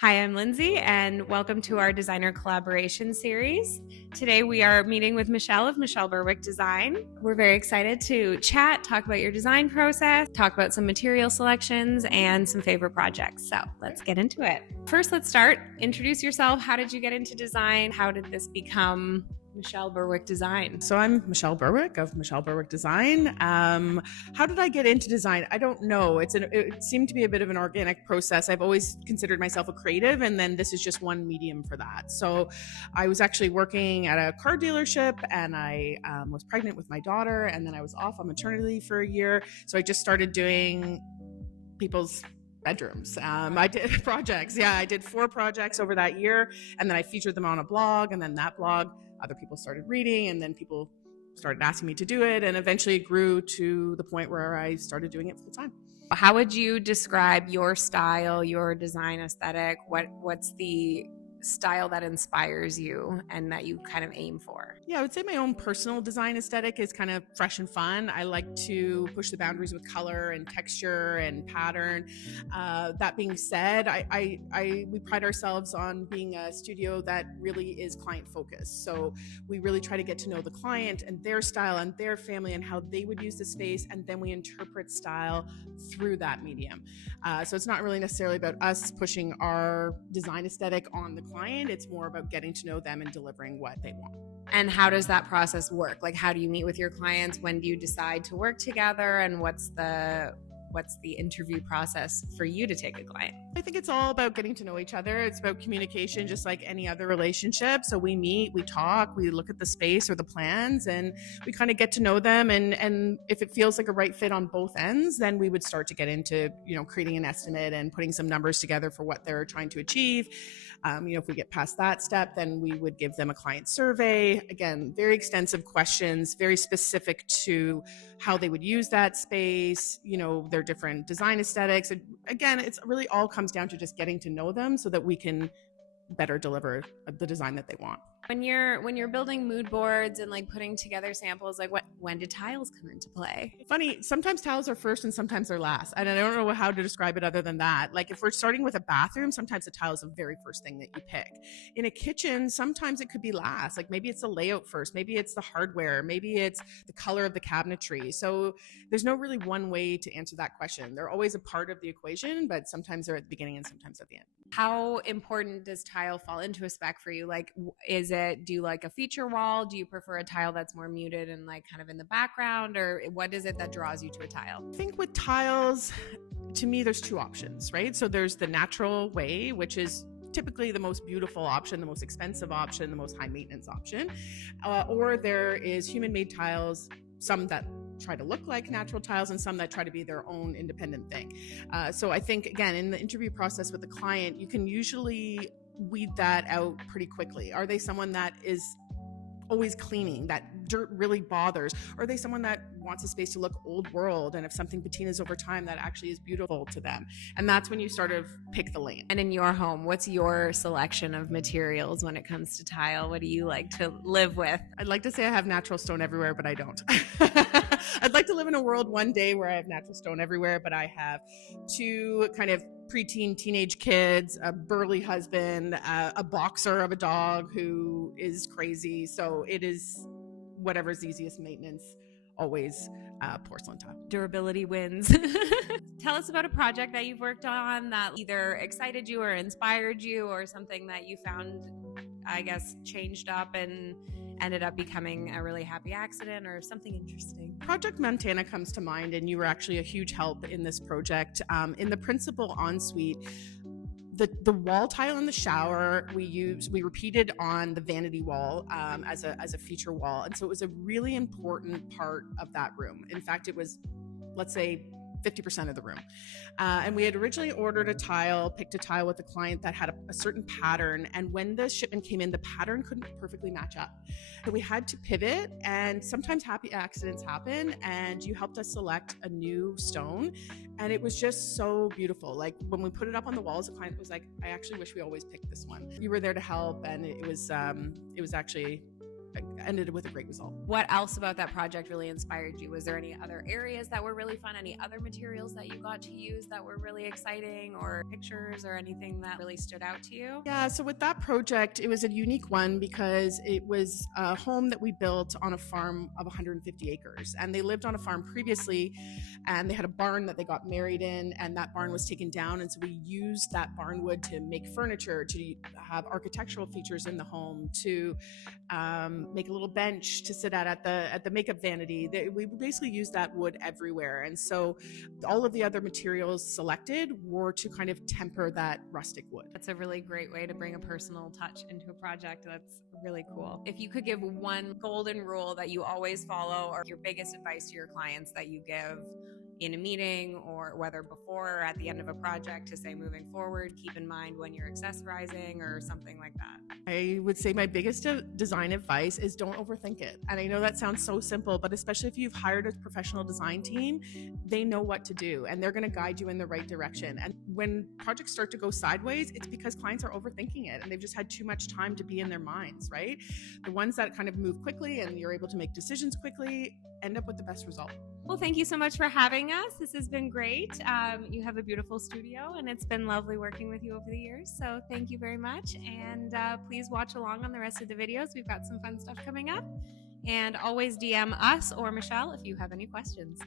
Hi, I'm Lindsey, and welcome to our designer collaboration series. Today we are meeting with Michelle of Michelle Berwick Design. We're very excited to chat, talk about your design process, talk about some material selections, and some favorite projects. So let's get into it. First, let's start. Introduce yourself. How did you get into design? How did this become Michelle Berwick Design? So I'm Michelle Berwick of Michelle Berwick Design. How did I get into design? I don't know. It seemed to be a bit of an organic process. I've always considered myself a creative, and then this is just one medium for that. So I was actually working at a car dealership, and I was pregnant with my daughter, and then I was off on maternity leave for a year. So I just started doing people's bedrooms. I did projects. Yeah, I did 4 projects over that year, and then I featured them on a blog, and then that blog other people started reading, and then people started asking me to do it, and eventually it grew to the point where I started doing it full time. How would you describe your style, your design aesthetic? What's the style that inspires you and that you kind of aim for? Yeah, I would say my own personal design aesthetic is kind of fresh and fun. I like to push the boundaries with color and texture and pattern. That being said, we pride ourselves on being a studio that really is client focused. So we really try to get to know the client and their style and their family and how they would use the space, and then we interpret style through that medium. So it's not really necessarily about us pushing our design aesthetic on the client. It's more about getting to know them and delivering what they want. And how does that process work? Like, how do you meet with your clients? When do you decide to work together? And what's the interview process for you to take a client? I think it's all about getting to know each other. It's about communication, just like any other relationship. So we meet, we talk, we look at the space or the plans, and we kind of get to know them. And if it feels like a right fit on both ends, then we would start to get into, creating an estimate and putting some numbers together for what they're trying to achieve. If we get past that step, then we would give them a client survey. Again, very extensive questions, very specific to how they would use that space, their different design aesthetics. And again, it's really all comes down to just getting to know them so that we can better deliver the design that they want. When you're building mood boards and like putting together samples, like when did tiles come into play? Funny, sometimes tiles are first and sometimes they're last. And I don't know how to describe it other than that. Like if we're starting with a bathroom, sometimes the tile is the very first thing that you pick. In a kitchen, sometimes it could be last. Like maybe it's the layout first, maybe it's the hardware, maybe it's the color of the cabinetry. So there's no really one way to answer that question. They're always a part of the equation, but sometimes they're at the beginning and sometimes at the end. How important does tile fall into a spec for you? Like, do you like a feature wall? Do you prefer a tile that's more muted and like kind of in the background, or what is it that draws you to a tile? I think with tiles, to me, there's 2 options, right? So there's the natural way, which is typically the most beautiful option, the most expensive option, the most high maintenance option, or there is human-made tiles, some that try to look like natural tiles and some that try to be their own independent thing. So I think, again, in the interview process with the client, you can usually weed that out pretty quickly. Are they someone that is always cleaning, that dirt really bothers? Or are they someone that wants a space to look old world, and if something patinas over time, that actually is beautiful to them? And that's when you sort of pick the lane. And in your home, what's your selection of materials when it comes to tile? What do you like to live with? I'd like to say I have natural stone everywhere, but I don't. I'd like to live in a world one day where I have natural stone everywhere, but I have 2 kind of preteen teenage kids, a burly husband, a boxer of a dog who is crazy. So it is whatever's easiest maintenance, always porcelain tile. Durability wins. Tell us about a project that you've worked on that either excited you or inspired you, or something that you found, I guess, changed up and ended up becoming a really happy accident, or something interesting. Project Montana comes to mind, and you were actually a huge help in this project. In the principal ensuite, the wall tile in the shower we repeated on the vanity wall as a feature wall, and so it was a really important part of that room. In fact, it was, let's say, 50% of the room. And we had originally picked a tile with a client that had a certain pattern. And when the shipment came in, the pattern couldn't perfectly match up. So we had to pivot, and sometimes happy accidents happen. And you helped us select a new stone. And it was just so beautiful. Like when we put it up on the walls, the client was like, I actually wish we always picked this one. You were there to help. And it was actually ended with a great result. What else about that project really inspired you? Was there any other areas that were really fun? Any other materials that you got to use that were really exciting, or pictures or anything that really stood out to you? Yeah, so with that project, it was a unique one because it was a home that we built on a farm of 150 acres. And they lived on a farm previously, and they had a barn that they got married in, and that barn was taken down. And so we used that barn wood to make furniture, to have architectural features in the home, to make a little bench to sit at the makeup vanity. We basically used that wood everywhere. And so all of the other materials selected were to kind of temper that rustic wood. That's a really great way to bring a personal touch into a project. That's really cool. If you could give one golden rule that you always follow, or your biggest advice to your clients that you give in a meeting, or whether before or at the end of a project, to say moving forward, keep in mind when you're accessorizing or something like that? I would say my biggest design advice is don't overthink it. And I know that sounds so simple, but especially if you've hired a professional design team, they know what to do and they're going to guide you in the right direction. And when projects start to go sideways, it's because clients are overthinking it and they've just had too much time to be in their minds, right? The ones that kind of move quickly and you're able to make decisions quickly end up with the best result. Well, thank you so much for having us. This has been great. You have a beautiful studio, and it's been lovely working with you over the years. So thank you very much. And please watch along on the rest of the videos. We've got some fun stuff coming up. And always DM us or Michelle if you have any questions.